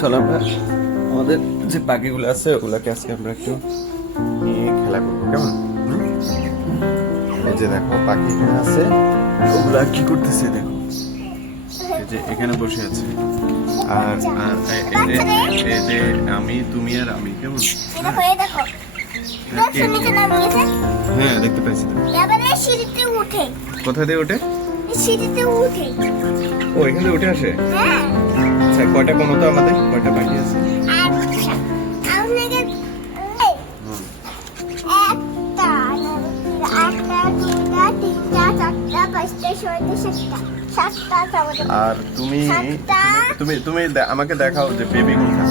চলো আমরা আমাদের যে পাখিগুলো আছে ওগুলাকে আজকে আমরা একটু নিয়ে খেলা করবো, কেমন? এই যে দেখো পাখি এখানে আছে, ওগুলা কি করতেছে দেখো, এই যে এখানে বসে আছে। আর এই যে আমি, তুমি আর আমি, কেমন? হ্যাঁ দেখতে পাইছি। কোথা দিয়ে ওঠে? ও এখান থেকে উঠে আসে। আচ্ছা কয়টা কমো তো, আমাদের কয়টা পাখি আছে? আর তুমি তুমি তুমি আমাকে দেখাও যে বেবি কোনটা?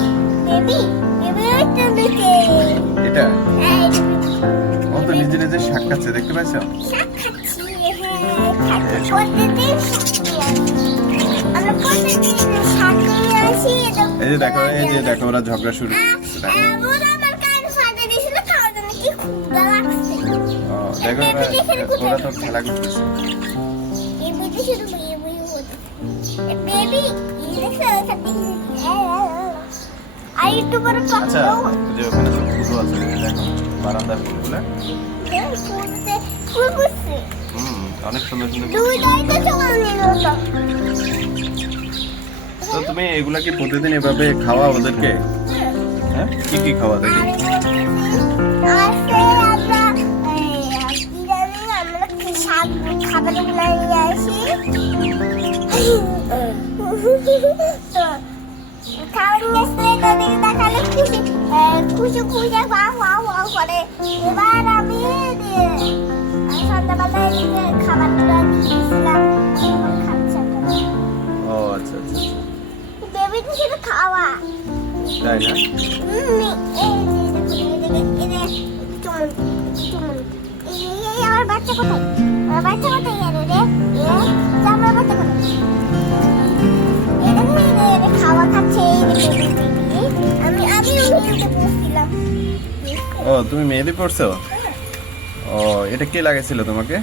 এটা ও তো নিজে নিজে শাক খাচ্ছে, দেখতে পাইছো? এই যে দেখো, এই যে দেখো ওরা ঝগড়া শুরু করছে, দেখো ওরা তো খেলা করতেছে। আচ্ছা যে ওখানে তো ফুল আছে, দেখো বারান্দার ফুলগুলো অনেক সুন্দর সুন্দর। তো তুমি এগুলা কি প্রতিদিন এভাবে খাওয়া ওদেরকে? হ্যাঁ কি কি খাওয়া দেখি? এবার আমি সন্ধ্যাবেলায় খাবার দিয়েছিলাম। ও আচ্ছা আচ্ছা, বেবিটা শুধু খাওয়া, তাই না? আমার বাচ্চা কোথায়? আমার বাচ্চা কোথায়? আমার বাচ্চা কোথায়? খাওয়া খাচ্ছে। আমি ও তুমি মেহেদি পড়ছো? ও এটা কে লাগাইছিল তোমাকে?